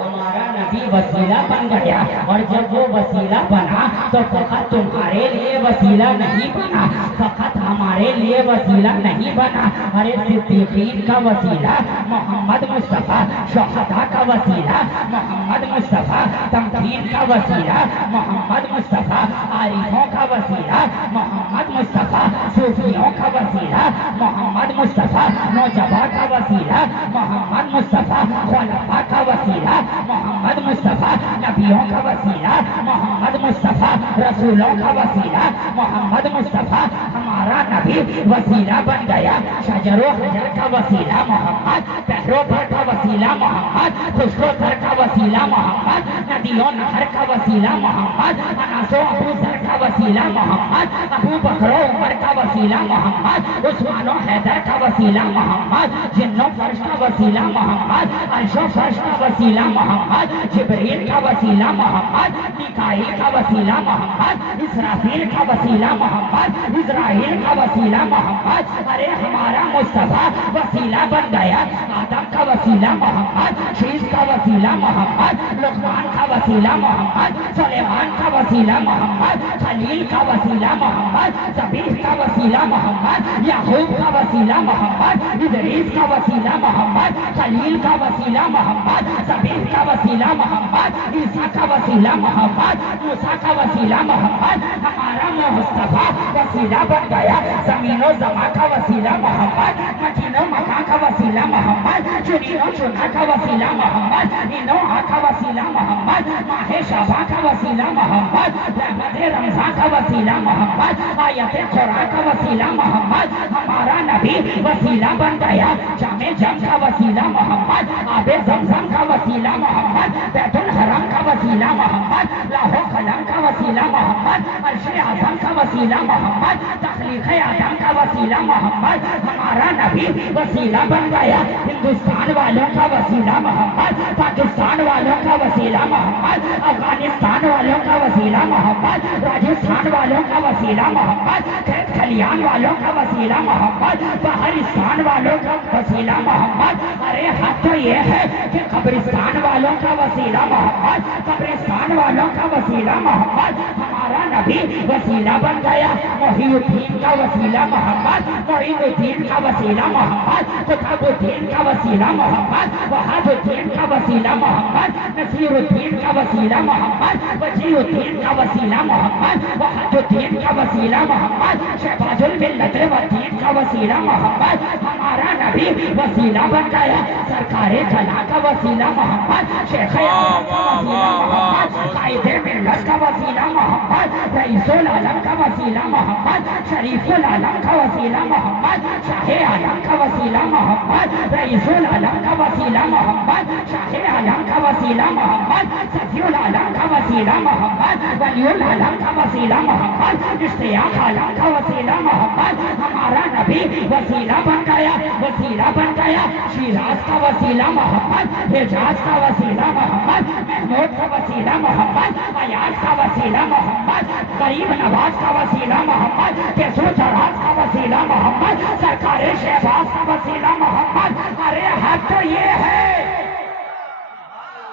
ہمارا نبی وسیلہ بن گیا، اور جب وہ وسیلہ بنا تو فقط تمہارے لیے وسیلہ نہیں بنا، فقط ہمارے لیے وسیلہ نہیں بنا، ارے صدیقین کا وسیلہ محمد مصطفیٰ، شہداء کا وسیلہ محمد مصطفیٰ، تمکین کا وسیلہ محمد مصطفیٰ، عارفوں کا وسیلہ محمد مصطفیٰ، صوفیوں کا وسیلہ محمد مصطفیٰ، نوجوان کا وسیلہ محمد مصطفیٰ، خلفاء کا وسیلہ محمد مصطفیٰ، نبیوں کا وسیلہ محمد مصطفیٰ، رسولوں کا وسیلہ محمد مصطفیٰ۔ ہمارا نبی وسیلہ بن گیا، شجر و حجر کا وسیلہ محمد، بحر و بحر کا وسیلہ محمد، خشک و تر کا وسیلہ محمد، ندی و نہر کا وسیلہ محمد، انس و ابو ذر کا وسیلہ محمد، ابو بکر و عمر کا وسیلہ محمد، عثمان و حیدر کا وسیلہ محمد، جن و فرش کا وسیلہ محمد، عرش و فرش کا وسیلہ محمد، جبریل کا وسیلہ محمد، میکائیل کا وسیلہ محمد، اسرافیل کا وسیلہ محمد، اسرائیل کا وسیلہ محمد۔ ارے ہمارا مصطفیٰ وسیلہ بن گیا، آدم کا وسیلہ محمد، شیش کا وسیلہ محمد، لقمان کا وسیلہ محمد، سلیمان کا وسیلہ محمد، خلیل کا وسیلہ محمد، ذبیح کا وسیلہ محمد، یعقوب کا وسیلہ محمد، ادریس کا وسیلہ محمد، خلیل کا وسیلہ محمد، ذبیح کا وسیلہ محمد، عیسیٰ کا وسیلہ محمد، موسیٰ کا وسیلہ محمد۔ ہمارا مصطفیٰ وسیلہ بن گیا، زمین و زمان کا وسیلہ محمد، مکین و مکان کا وسیلہ محمد، چنین و چنا کا وسیلہ محمد، این و آ کا وسیلہ محمد، ماہ شعبان کا وسیلہ محمد، رحمت رمضان کا وسیلہ محمد، آیت قرآن کا وسیلہ محمد۔ ہمارا نبی وسیلہ بن گیا، جامع جم کا وسیلہ محمد، آب زمزم کا وسیلہ محمد، بیت الحرام کا وسیلہ محمد، لوح و قلم کا وسیلہ محمد، عرش اعظم کا وسیلہ محمد، تخلیق آدم کا وسیلہ محمد۔ ہمارا نبی وسیلہ بن گیا، ہندوستان والوں کا وسیلہ محمد، پاکستان والوں کا وسیلہ محمد، افغانستان والوں کا وسیلہ محمد، راجستھان والوں کا وسیلہ محمد، کھیت کھلیان والوں کا وسیلہ محمد، بہارستان والوں کا وسیلہ محمد۔ ارے حد تو یہ ہے کہ قبرستان والوں کا وسیلہ محمد، قبرستان والوں کا وسیلہ محمد۔ ہمارا ہمارا نبی وسیلہ بن گیا. محی الدین کا وسیلہ محمد, معین الدین کا وسیلہ محمد, قطب الدین کا وسیلہ محمد, وہاب الدین کا وسیلہ محمد, نصیر الدین کا وسیلہ محمد, وجیہ الدین کا وسیلہ محمد, وحد الدین کا وسیلہ محمد, شہباز الملت والدین کا وسیلہ محمد. ہمارا نبی وسیلہ بن گیا. سرکار جلا کا وسیلہ محمد, شیخ اعظم کا وسیلہ محمد, قائد ملت کا وسیلہ محمد, رئیس العالم کا وسیلہ محمد, شریف العالم کا وسیلہ محمد, شاہ عالم کا وسیلہ محمد, رئیس العالم کا وسیلہ محمد, شاہ عالم کا وسیلہ محمد, صفی العالم کا وسیلہ محمد, ولی العالم کا وسیلہ محمد, اشتیاق عالم کا وسیلہ محمد. ہمارا نبی وسیلہ بن گیا, وسیلہ بن گیا. شیراز کا وسیلہ محمد, حجاز کا وسیلہ محمد, محمود کا وسیلہ محمد, ایاز کا وسیلہ محمد, غریب نواز کا وسیلہ محمد, کیسو جراز کا وسیلہ محمد, سرکار شہباز کا وسیلہ محمد. ارے حد تو یہ ہے,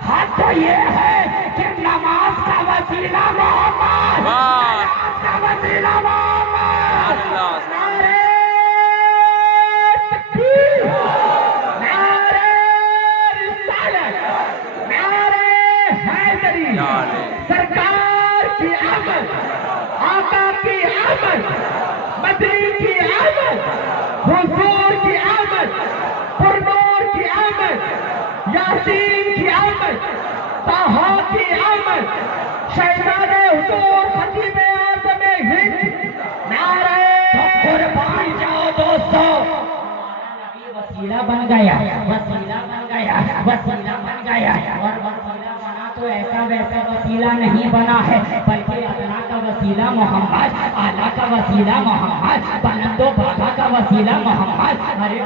حد تو یہ ہے کہ نماز کا وسیلہ محمد, نماز کا وسیلہ محمد. نعرہ تکبیر, نعرہ رسالت, نعرہ حیدری. سرکار کی آمد, آقا کی آمد, مدنی کی آمد, حضور کی آمد, پرنور کی آمد, یاسین کی آمد, طٰہٰ کی آمد, شہزاد حضور خطیب اعظم ہند. نعرہ قربان جاؤ دوستو. وسیلہ بن گیا, وسیلہ بن گیا, وسیلہ بن گیا. اور وسیلہ بنا تو ایسا ویسا وسیلہ نہیں بنا ہے, بلکہ ادنا کا وسیلہ محمد, اعلیٰ کا وسیلہ محمد, بلند و بالا کا وسیلہ محمد, ارے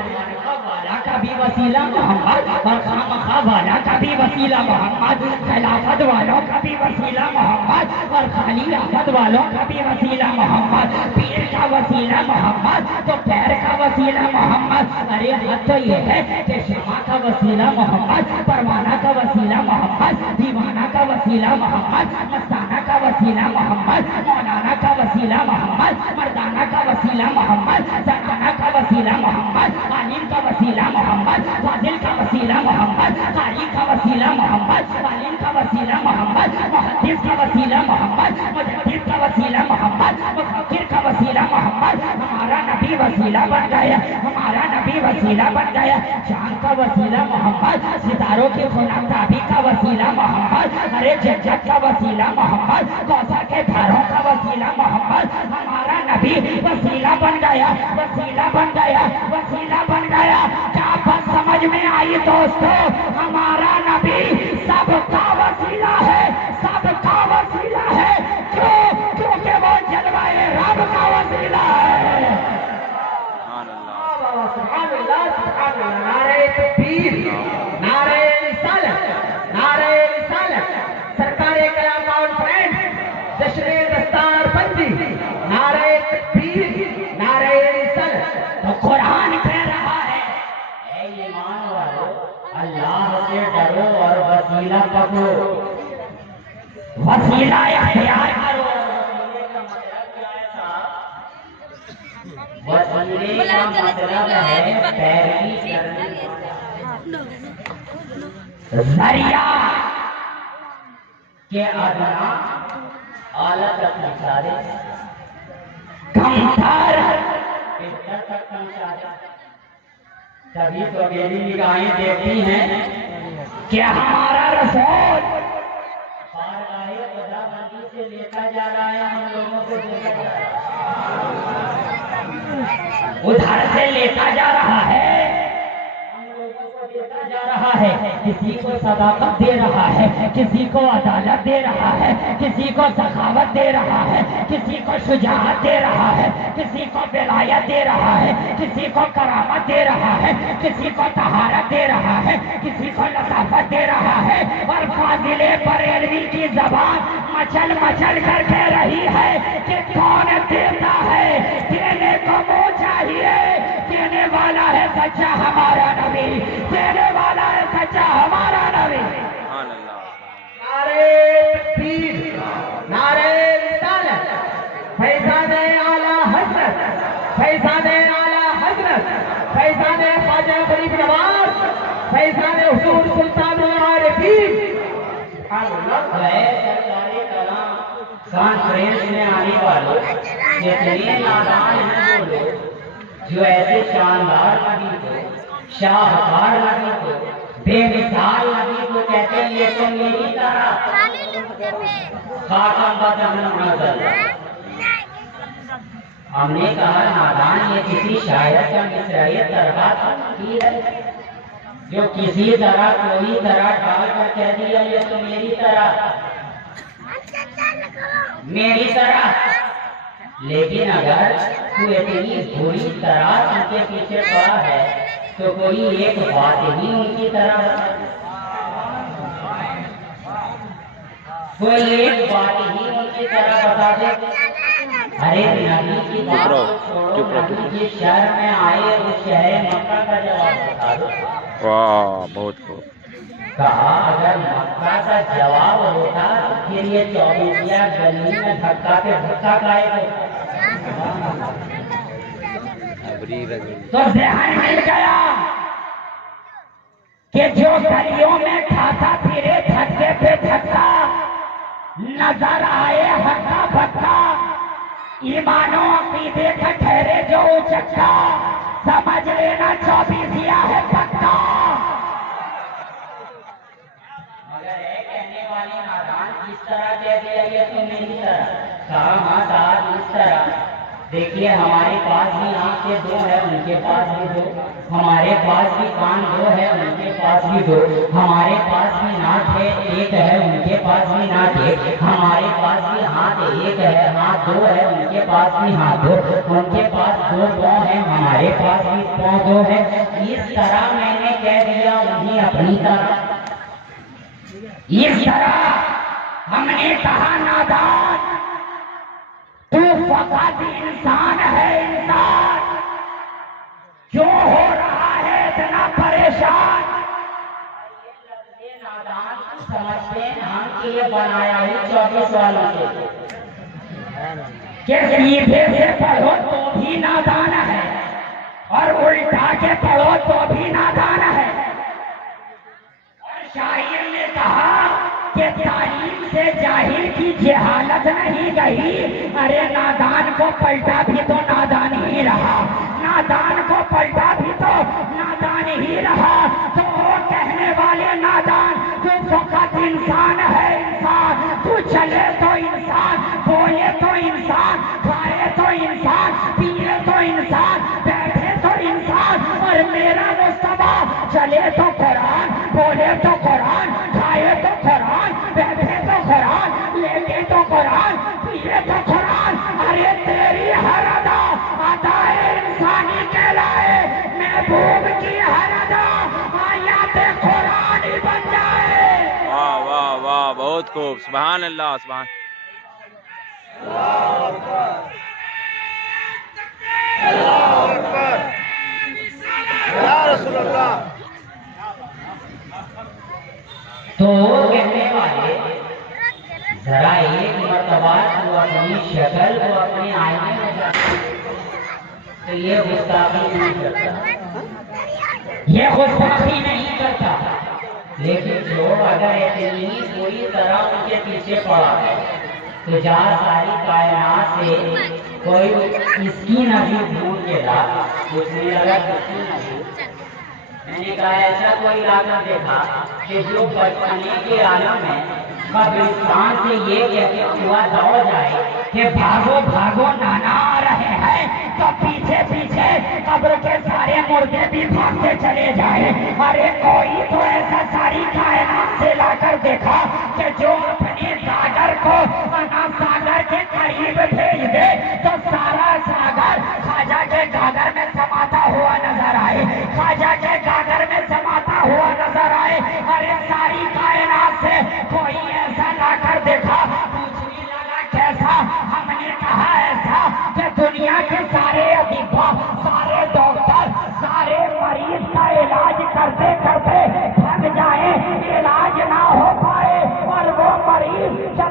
والا کا بھی وسیلہ محمد, اور خامخواہ والا کا بھی وسیلہ محمد, خلافت والوں کا بھی وسیلہ محمد, اور خالی آفت والوں کا بھی وسیلہ محمد, پیر کا وسیلہ محمد, تو پیر کا وسیلہ محمد. ارے حد تو یہ ہے کہ شمع کا وسیلہ محمد, پروانہ کا وسیلہ محمد, دیوانہ کا وسیلہ محمد, مستانہ کا وسیلہ محمد, مولانا کا وسیلہ محمد, مردانہ کا وسیلہ محمد, زنانہ کا وسیلہ محمد, عالم کا وسیلہ محمد, فاضل کا وسیلہ محمد, قاری کا وسیلہ محمد, عالم کا وسیلہ محمد, محدث کا وسیلہ محمد, مجدد کا وسیلہ محمد, مفکر کا وسیلہ محمد. ہمارا نبی وسیلہ بن گیا, ہمارا نبی وسیلہ بن گیا. چاند کا وسیلہ محمد, ستاروں کی خنک کا وسیلہ محمد, ارے جنت کا وسیلہ محمد, کوثر کے دھاروں کا وسیلہ محمد. ہمارا نبی وسیلہ بن گیا, وسیلہ بن گیا, وسیلہ بن گیا. کیا بات سمجھ میں آئی دوستو؟ ہمارا نبی سب کا وسیلہ ہے, سب کا وسیلہ ہے. کیوں؟ کیونکہ وہ جلوہ رب کا وسیلہ ہے. سبحان اللہ, سبحان اللہ. نعرہ تکبیر, نعرہ رسالت, نعرہ رسالت. سرکار کلام کانفرنس, جشن دستار بندی. نعرہ تکبیر, نعرہ رسالت. تو قرآن کہہ رہا ہے, اے ایمان والو, اللہ سے ڈرو اور وسیلہ پکڑو, وسیلہ اختیار کرو. وسیلے کا مطلب ہے پیروی ذریعہ کے ادنا اعلیٰ تک پہنچانے, کمتر بہتر تک پہنچانے. تبھی تو میری نگاہیں دیکھتی ہیں کہ ہمارا رسول بارگاہ خدا بندی سے لیتا جا رہا ہے, ہم لوگوں کو دیتا جا رہا ہے, ادھر سے لیتا جا رہا ہے, ہم لوگوں کو دیتا جا رہا ہے. کسی کو صداقت دے رہا ہے, کسی کو عدالت دے رہا ہے, کسی کو سخاوت دے رہا ہے, کسی کو شجاعت دے رہا ہے, کسی کو ولایت دے رہا ہے, کسی کو کرامت دے رہا ہے, کسی کو طہارت دے رہا ہے, کسی کو لطافت دے رہا ہے. اور فاضل بریلوی کی زبان مچل مچل کر کہہ رہی ہے کہ کون دیتا ہے, دینے کو وہ چاہیے. دینے والا ہے سچا ہمارا نبی, دینے والا ہے سچا ہمارا نبی. نعرہ تکبیر, نعرہ رسالت. فیضان خواجہ غریب نواز، فیضان حضور سلطان العارفین۔ کانفرنس میں آنے والے جتنے نادان ہیں وہ لوگ جو ایسے شاندار نبی کو، شاہکار نبی کو، بے مثال نبی کو کہتے ہیں یہ تو میری طرح خاتم بدن نظر۔ ہم نے کہا نادان یہ کسی شاعر کا مصرعیت دربار کی ہے جو کسی طرح کوئی طرح ڈال کر کہہ دیا یہ تو میری طرح میری طرح۔ لیکن اگر تو اتنی بری طرح ان کے پیچھے پڑا ہے تو کوئی ایک بات ہی ان کی طرح، کوئی ایک بات ہی ان کی طرح بتا دے۔ ارے نبی کی بات چھوڑو، نبی جس شہر میں آئے اس شہر مکہ کا جواب بتا دو۔ واہ بہت خوب۔ کہا اگر مکہ کا جواب ہوتا تو پھر یہ 24 گلی میں دھکا پہ دھکا کھائے گا۔ تو ذہن مل گیا کہ جو گلیوں میں کھاتا پھرے دھکے پہ دھکا، نظر آئے ہکا بکا، ایمانوں عقیدے کا ٹھہرے جو چکا، سمجھ لینا 24 ہے پکا۔ مگر ہے کہنے والی نادان کس طرح کہہ دیا یہ تو میری طرح۔ کہا ہاں صاحب اس طرح دیکھیے ہمارے پاس بھی آنکھیں 2 ہے ان کے پاس بھی 2، ہمارے پاس بھی کان 2 ہے ان کے پاس بھی 2، ہمارے پاس بھی ناک ہے 1 ہے ان کے پاس بھی ناک 1، ہمارے پاس بھی ہاتھ 1 ہے ہاتھ 2 ہے ان کے پاس بھی ہاتھ 2، ان کے پاس 2 پاؤں ہیں ہمارے پاس بھی پاؤں 2 ہے۔ اس طرح میں نے کہہ دیا انہیں اپنی طرح، اس طرح ہم نے کہا نادان تو فقط انسان ہے انسان، جو ہو رہا ہے اتنا پریشان۔ نادان سمجھتے ہیں ہم کے لیے بنایا ہی 24 والوں سے کہ سیدھے سے پڑھو تو بھی نادان ہے اور الٹا کے پڑھو تو بھی نادان ہے۔ اور شاعر نے کہا کہ تعلیم سے جاہل کی جہالت نہیں گئی، ارے نادان کو پلٹا بھی تو نادان ہی رہا، نادان کو پلٹا بھی تو نادان ہی رہا۔ تو وہ کہنے والے نادان تو فقط انسان ہے انسان، تو چلے تو انسان، بولے تو انسان، کھائے تو انسان، پیے تو انسان، بیٹھے تو انسان، اور میرا مصطفیٰ چلے تو قرآن، بولے تو قرآن، کھائے تو قرآن، بیٹھے تو قرآن، لیٹے تو قرآن، پیے تو قرآن۔ ارے تیری ہر ادا ادائے انسانی کہلائے، محبوب کی ہر ادا آیات قرآن ہی بن جائے۔ واہ واہ واہ بہت خوب، سبحان اللہ سبحان یا رسول اللہ۔ تو کہنے والے ذرا ایک مرتبہ تو اپنی شکل کو اپنے آئینے میں جاتے تو یہ گستاخی نہیں کرتا، یہ گستاخی نہیں کرتا، لیکن جو اگر اتنی پوری طرح ان کے پیچھے پڑا ہے تو جا ساری کائنات سے کوئی اس کی نبی ڈھونڈ کے لا، اس نے لگا اس کی نبی۔ میں نے کہا ایسا کوئی علاقہ دیکھا کہ جو بچپنے کے عالم میں قبرستان سے یہ کہتے ہوا دوڑ جائے کہ بھاگو بھاگو نانا آ رہے ہیں، تو پیچھے پیچھے قبر کے سارے مردے بھی بھاگتے چلے جائیں۔ ارے کوئی تو ایسا ساری کائنات سے لا کر دیکھا کہ جو اپنے ساگر کو ساگر کے قریب بھیج دے تو سارا ساگر خواجہ کے گاگر میں سماتا ہوا نظر آئے، خواجہ کے گاگر میں سماتا ہوا نظر آئے۔ ارے ساری کائنات سے کوئی ایسا لا کر دیکھا، پوچھنے لگا کیسا؟ ہم نے کہا ایسا کہ دنیا کے سارے اطباء، سارے ڈاکٹر، سارے مریض کا علاج کرتے کرتے تھک جائیں، علاج نہ ہو پائے، اور وہ مریض جب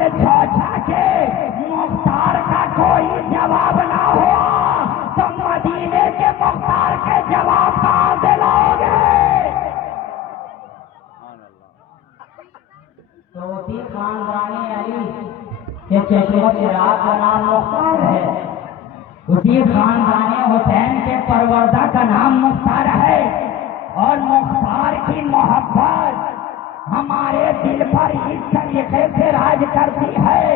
سے چھوچا کے مختار کا کوئی جواب نہ ہوا تو مدینے کے مختار کے جواب کہاں سے لاؤ گے؟ تو اسی خاندان علی کے چشم و چراغ کا نام مختار ہے، اسی خاندان حسین کے پروردہ کا نام مختار ہے، اور مختار کی محبت ہمارے دل پر اس طریقے سے راج کرتی ہے،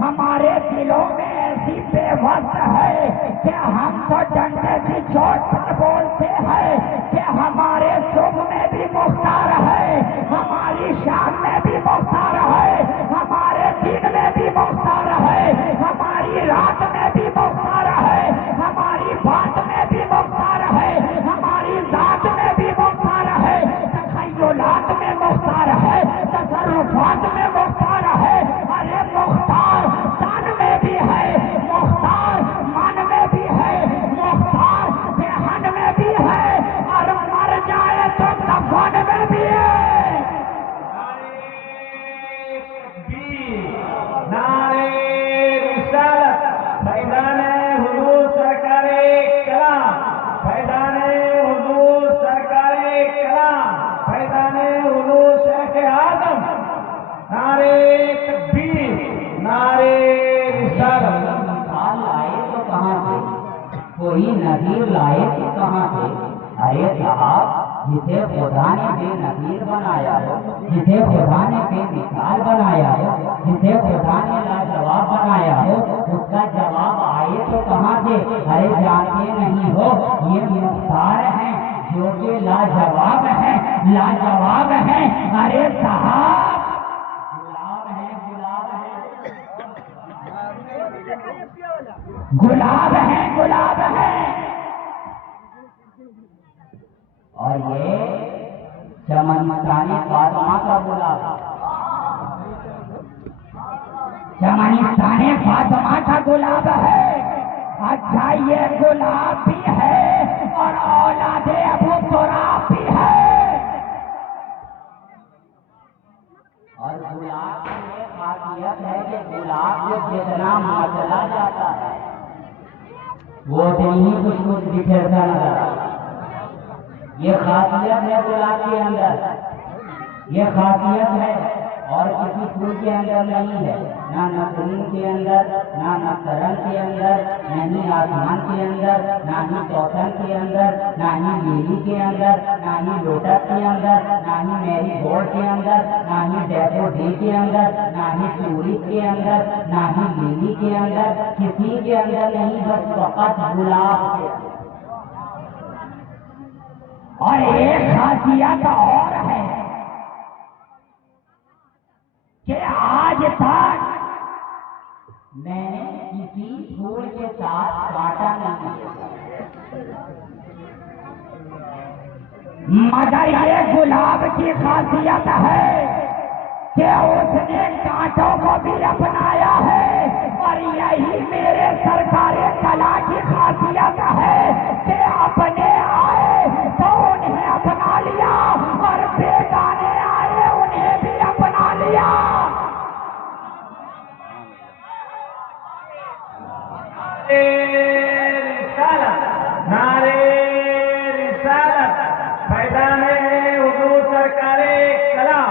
ہمارے دلوں میں ایسی بے وقت ہے کہ ہم تو ڈنڈے کی چوٹ پر بولتے ہیں کہ ہمارے صبح میں بھی مختار ہے، ہماری شام میں بھی مختار ہے، ہمارے دن میں بھی مختار ہے، ہماری رات میں بھی مختار ہے، ہماری بات میں بھی مختار ہے، ہماری ذات میں بھی مختار ہے، تخیلات میں مختار ہے، تصرفات میں مختار ہے، ارے مختار تن میں بھی ہے، مختار من میں بھی ہے، مختار ذہن میں بھی ہے، اور مر جائے تو کفن میں بھی ہے۔ نعرے رسالت، فیضان حضور سرکار کلام، فیضان حضور سرکار کلام، فیضان حضور شیخ اعظم، نعرے تکبیر، نعرے رسالت۔ مثال لائے تو کہاں سے، کوئی نظیر لائے تو کہاں سے؟ ارے صاحب، جسے خدا نے بے نظیر بنایا ہو، جسے خدا نے بے مثال بنایا ہو، جسے خدا نے لاجواب بنایا ہو، اس کا جواب آئے تو کہاں سے؟ ارے جانتے نہیں ہو، یہ مختار ہیں جو کہ لاجواب ہیں، لاجواب ہیں۔ ارے صاحب، گلاب ہیں، گلاب ہیں، گلاب ہیں، گلاب ہیں، اور یہ چمنستانی فاطمہ کا گلاب، چمنستانی فاطمہ کا گلاب ہے۔ اچھا، یہ گلاب بھی ہے اور اولاد ابو تراب بھی ہے، اور گلاب کی یہ خاصیت ہے کہ گلاب کو جتنا مچلا جاتا ہے وہ اتنی ہی خوشبو بکھرتا نظر آتا ہے۔ یہ خاصیت ہے گلاب کے اندر، یہ خاصیت ہے، اور کسی پھول کے اندر نہیں ہے، نہ نسرین کے اندر، نہ نصرن کے اندر، نہ ہی آسمان کے اندر، نہ ہی سوسن کے اندر، نہ ہی لیلی کے اندر، نہ ہی لوٹس کے اندر، نہ ہی میری گولڈ کے اندر، نہ ہی ڈیفوڈی کے اندر، نہ ہی ٹورس کے اندر، نہ ہی لیلی کے اندر، کسی کے اندر نہیں، بس فقط گلاب کے اندر۔ اور ایک خاصیت اور ہے کہ آج تک میں نے کسی پھول کے ساتھ کاٹا نہیں، مگر یہ گلاب کی خاصیت ہے کہ اس نے کانٹوں کو بھی اپنایا ہے، اور یہی میرے سرکار کلا کی خاصیت ہے کہ اپنے آئے تو انہیں اپنا لیا، اور بیگانے آئے انہیں بھی اپنا لیا۔ رسالت، نعرے رسالت، فیضان حضور سرکار کلام،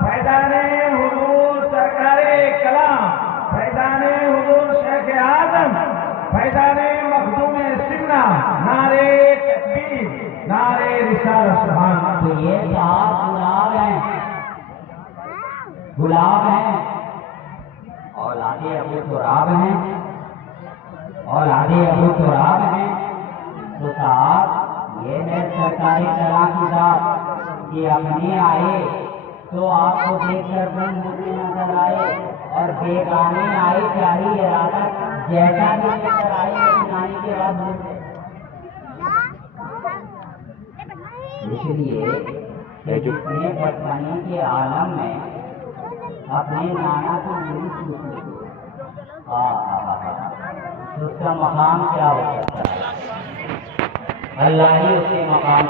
فیضان حضور سرکار کلام، فیضان حضور شیخ اعظم، فیضان مخدوم سنہ، نعرے تکبیر، نعرے رسالت۔ سبحان اللہ۔ تو یہ صاحب گلاب ہیں، گلاب ہیں، اولاد ابو تراب ہیں، اولاد ابو تراب ہیں۔ تو صاحب، یہ ہے سرکاری کلام کی ذات کہ اپنے آئے تو آپ کو دیکھ کر بن ہوتے نظر آئے، اور بیگانے آئے چاہیے ارادہ جیسا بھی لے کر آئے، لیکن آنے کے بعد ہوتے۔ اس لیے کہ جس نے بچپنے کے عالم میں اپنے نانا کو نہیں سوچی، اس کا مقام کیا ہو سکتا ہے؟ اللہ ہی اس کے مقام